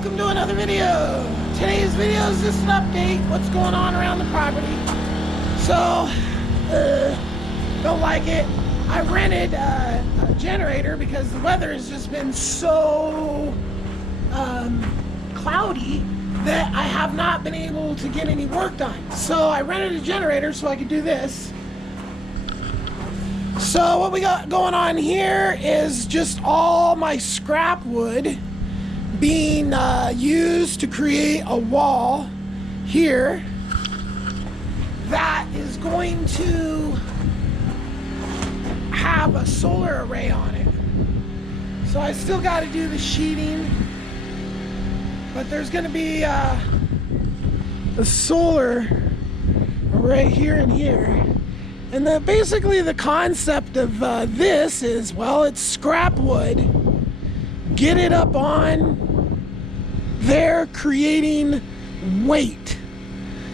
welcome to another video. Today's video is just an update, what's going on around the property. So, don't like it. I rented a generator because the weather has just been so cloudy that I have not been able to get any work done. So I rented a generator so I could do this. So what we got going on here is just all my scrap wood being used to create a wall here that is going to have a solar array on it. So I still got to do the sheeting, but there's going to be a solar array here and here. And basically the concept of this is, well, it's scrap wood. Get it up on there, creating weight.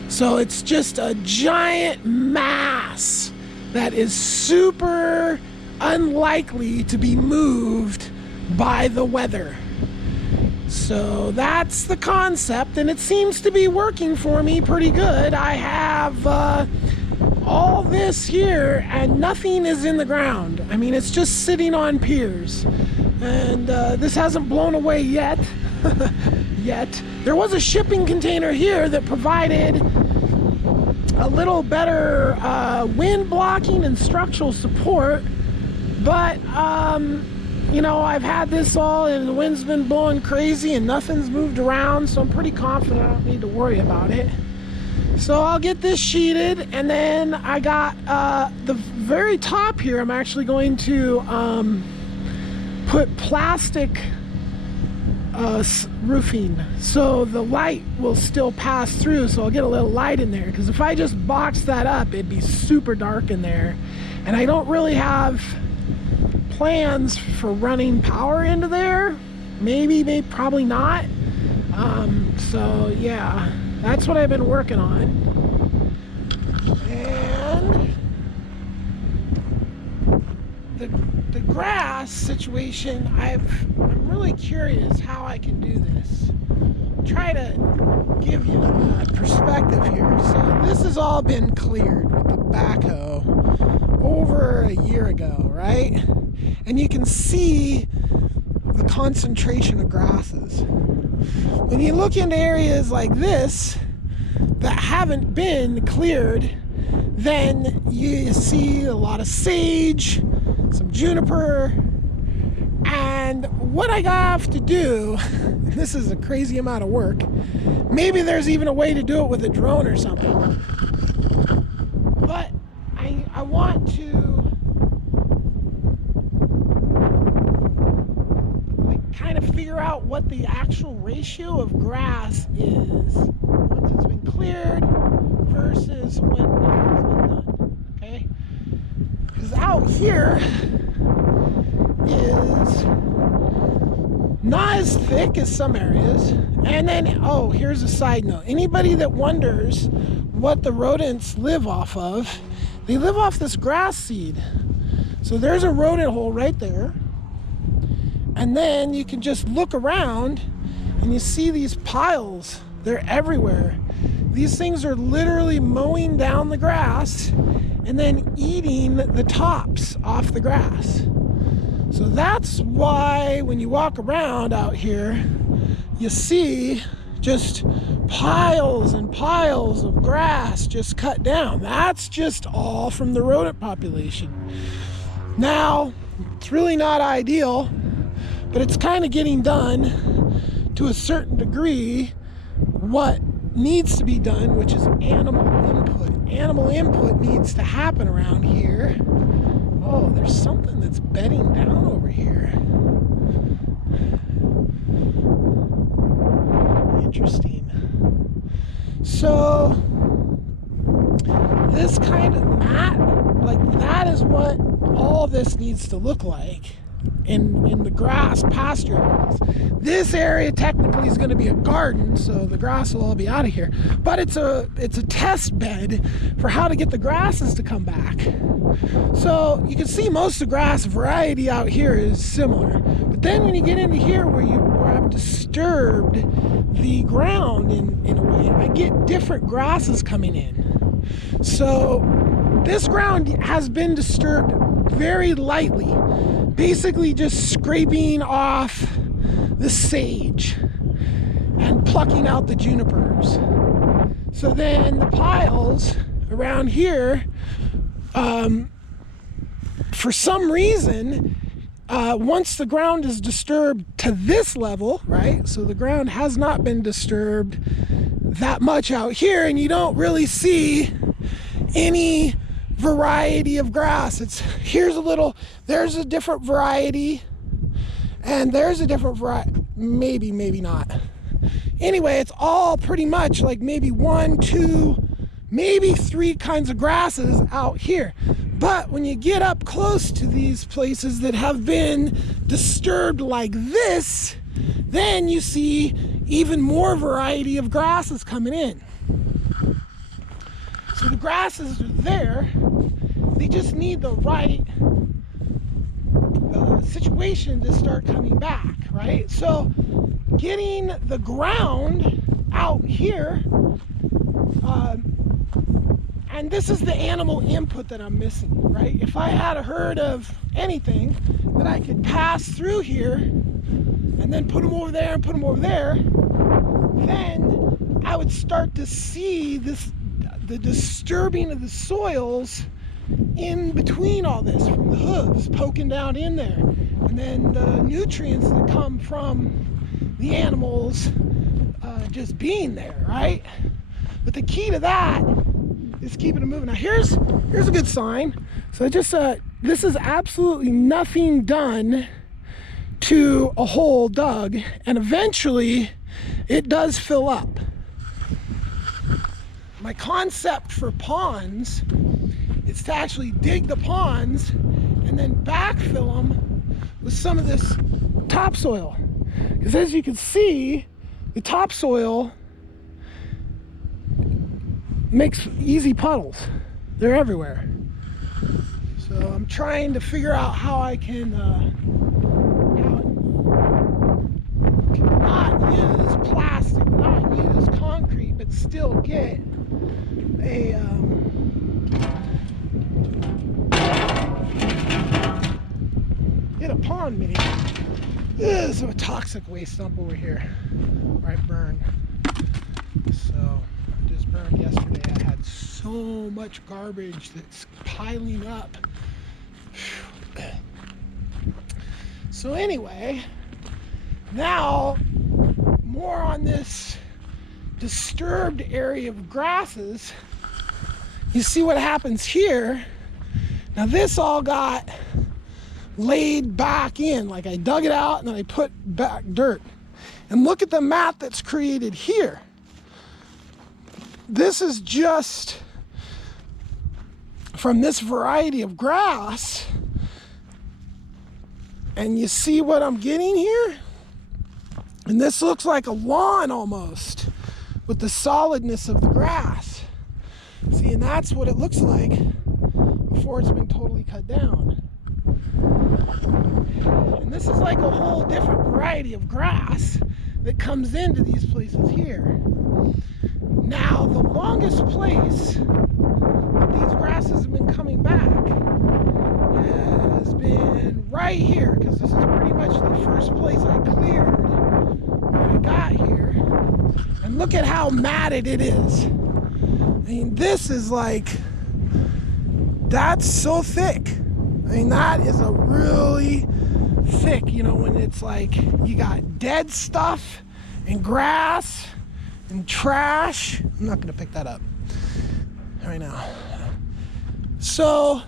So it's just a giant mass that is super unlikely to be moved by the weather. So that's the concept, and it seems to be working for me pretty good. I have all this here and nothing is in the ground. I mean, it's just sitting on piers, and this hasn't blown away yet. There was a shipping container here that provided a little better wind blocking and structural support, but you know, I've had this all and the wind's been blowing crazy and nothing's moved around, so I'm pretty confident I don't need to worry about it. So I'll get this sheeted, and then I got the very top here, I'm actually going to put plastic roofing so the light will still pass through, so I'll get a little light in there, because if I just box that up it'd be super dark in there, and I don't really have plans for running power into there. Maybe probably not. So yeah, that's what I've been working on. And the grass situation, I'm really curious how I can do this. Try to give you a perspective here. So this has all been cleared with the backhoe over a year ago, right? And you can see the concentration of grasses. When you look into areas like this that haven't been cleared, then you see a lot of sage, some juniper, and what I have to do, this is a crazy amount of work, maybe there's even a way to do it with a drone or something, but I want to kind of figure out what the actual ratio of grass is once it's been cleared versus when nothing's been done, okay? Because out here is not as thick as some areas. And then, oh, here's a side note. Anybody that wonders what the rodents live off of, they live off this grass seed. So there's a rodent hole right there. And then you can just look around and you see these piles. They're everywhere. These things are literally mowing down the grass and then eating the tops off the grass. So that's why when you walk around out here, you see just piles and piles of grass just cut down. That's just all from the rodent population. Now, it's really not ideal, but it's kind of getting done to a certain degree what needs to be done, which is animal input. Animal input needs to happen around here. Oh, there's something that's bedding down over here. Interesting. So this kind of mat, like that is what all this needs to look like. in the grass pasture areas. This area technically is going to be a garden, so the grass will all be out of here. But it's a test bed for how to get the grasses to come back. So you can see most of the grass variety out here is similar. But then when you get into here where I've disturbed the ground in a way, I get different grasses coming in. So this ground has been disturbed very lightly, basically just scraping off the sage and plucking out the junipers. So then the piles around here, for some reason, once the ground is disturbed to this level, right? So the ground has not been disturbed that much out here, and you don't really see any variety of grass. There's a different variety, and there's a different variety, maybe not. Anyway, it's all pretty much like maybe 1, 2, maybe 3 kinds of grasses out here. But when you get up close to these places that have been disturbed like this, then you see even more variety of grasses coming in. So the grasses are there, they just need the right situation to start coming back, right? So getting the ground out here, and this is the animal input that I'm missing, right? If I had a herd of anything that I could pass through here and then put them over there and put them over there, then I would start to see the disturbing of the soils in between all this, from the hooves poking down in there, and then the nutrients that come from the animals just being there, right? But the key to that is keeping it moving. Now here's a good sign. So this is absolutely nothing done to a hole dug, and eventually it does fill up. My concept for ponds is to actually dig the ponds and then backfill them with some of this topsoil. Because as you can see, the topsoil makes easy puddles. They're everywhere. So I'm trying to figure out how I can not use plastic, not use concrete, but still get a pond mini. There's a toxic waste dump over here where I burned. So I just burned yesterday. I had so much garbage that's piling up. So anyway, now more on this disturbed area of grasses. You see what happens here. Now this all got laid back in, like I dug it out and then I put back dirt. And look at the mat that's created here. This is just from this variety of grass. And you see what I'm getting here? And this looks like a lawn almost, with the solidness of the grass. See, and that's what it looks like before it's been totally cut down. And this is like a whole different variety of grass that comes into these places here. Now, the longest place that these grasses have been coming back has been right here, because this is pretty much the first place I cleared when I got here. And look at how matted it is. I mean, this is like, that's so thick. I mean, that is a really thick, you know, when it's like you got dead stuff and grass and trash. I'm not going to pick that up right now. So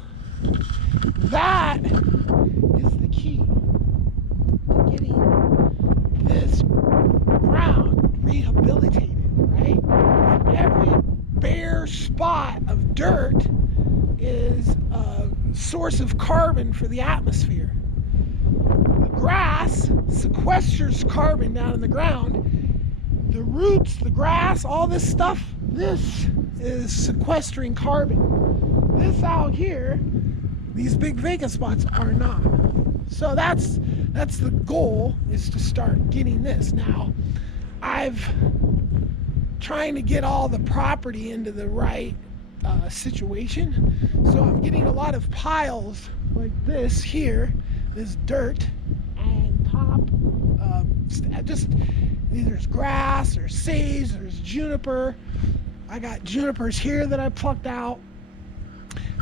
that is the key to getting this ground rehabilitated, right? Every bare spot of dirt is a source of carbon for the atmosphere. grass sequesters carbon down in the ground. The roots, the grass, all this stuff, this is sequestering carbon. This out here, these big vacant spots are not. So that's the goal, is to start getting this. Now, I've trying to get all the property into the right situation. So I'm getting a lot of piles like this here, this dirt, and top, just there's grass, there's sage, there's juniper. I got junipers here that I plucked out.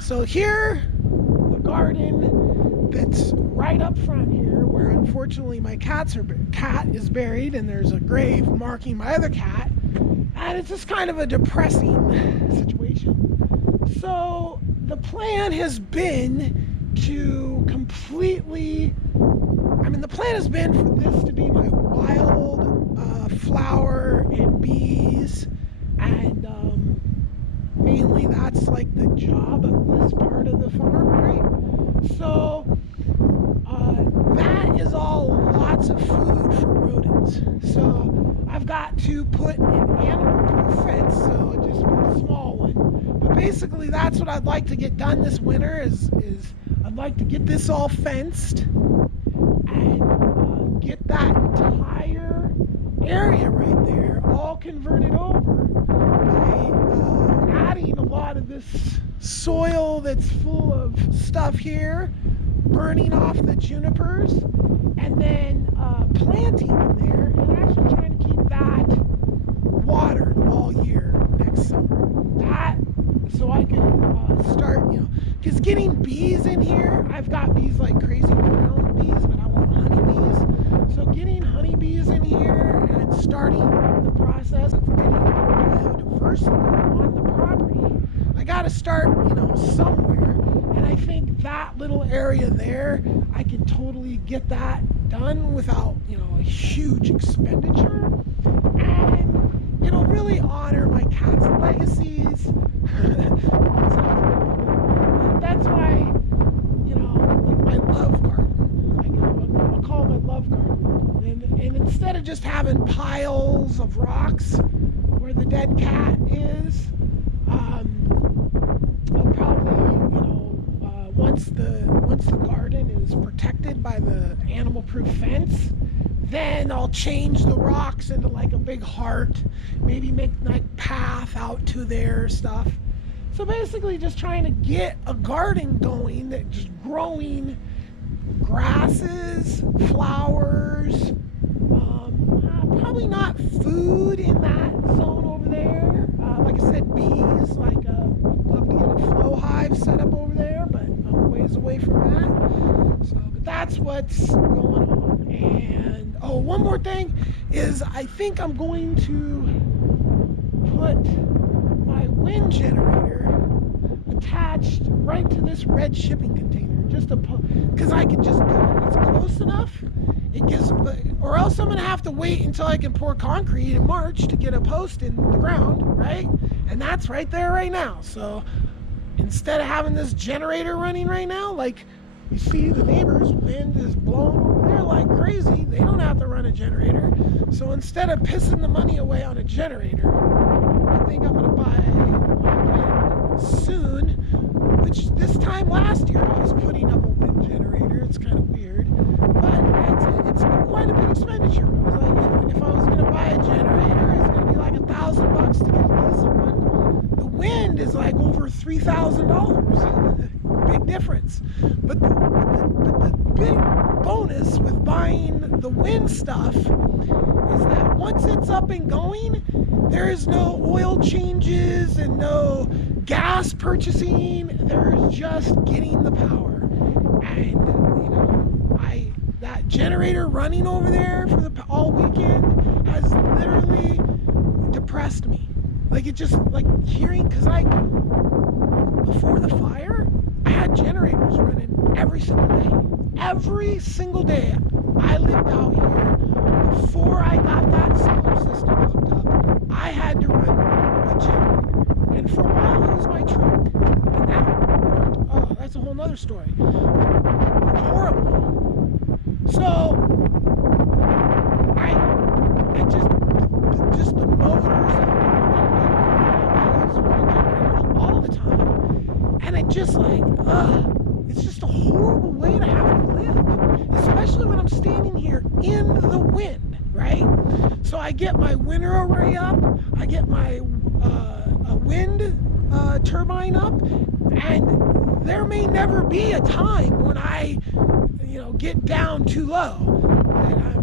So here, the garden that's right up front here, where unfortunately my cat is buried, and there's a grave marking my other cat, and it's just kind of a depressing situation. So the plan has been to completely, the plan has been for this to be my wild flower and bees, and mainly that's like the job of this part of the farm, right? So that is all lots of food for rodents. So I've got to put an animal-proof fence, so it just be a small one. But basically, that's what I'd like to get done this winter. Is I'd like to get this all fenced and get that entire area right there all converted over by adding a lot of this soil that's full of stuff here, burning off the junipers, and then planting in there, and actually trying to keep that watered all year next summer. That, so I can start, because getting bees in here, I've got bees like crazy brown bees, but I want honeybees. So getting honeybees in here and starting the process of getting biodiversity on the property, I got to start, somewhere. And I think that little area there, I can totally get that done without, a huge expenditure. And it'll really honor my cat's legacies. That's why, like my love garden. I'll call it my love garden. And instead of just having piles of rocks where the dead cat is, I'll probably, once the garden is protected by the animal-proof fence, then I'll change the rocks into like a big heart, maybe make like path out to their stuff. So basically just trying to get a garden going that just growing grasses, flowers, probably not food in that zone over there. Like I said, bees, like I'd love to get a flow hive set up over there, but I'm a ways away from that. So, but that's what's going on. And one more thing is I think I'm going to put my wind generator attached right to this red shipping container, just because I can just do it. It's close enough. It gives, or else I'm gonna have to wait until I can pour concrete in March to get a post in the ground, right? And that's right there right now. So instead of having this generator running right now, like you see the neighbors, wind is blowing over there like crazy. They don't have to run a generator. So instead of pissing the money away on a generator, I think I'm gonna buy one soon, which this time last year I was putting up a wind generator. It's kind of weird, but it's quite a big expenditure. I was like, if I was going to buy a generator, it's going to be like $1,000 to get a decent one. The wind is like over $3,000. Big difference. But the big bonus with buying the wind stuff is that once it's up and going, there is no oil changes and no gas purchasing. There's just getting the power. And that generator running over there for the all weekend has literally depressed me. Like, it just, like, hearing, because before the fire, I had generators running every single day. Every single day I lived out here, before I got that solar system hooked up, I had to run a generator. And for a while, it was my truck. And now, that's a whole nother story. Horrible. So And it just like, it's just a horrible way to have to live, especially when I'm standing here in the wind, right? So I get my winter array up, I get my wind turbine up, and there may never be a time when I, get down too low that I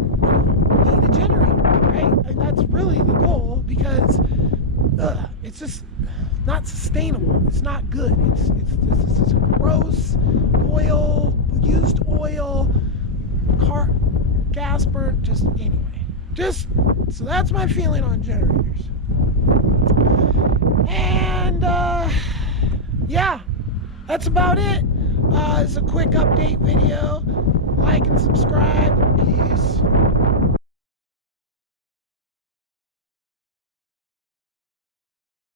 need a generator, right? And that's really the goal, because it's just not sustainable. It's not good. It's just gross used oil, gas burnt. Just anyway. So that's my feeling on generators. And yeah, that's about it. It's a quick update video. Like and subscribe. Peace.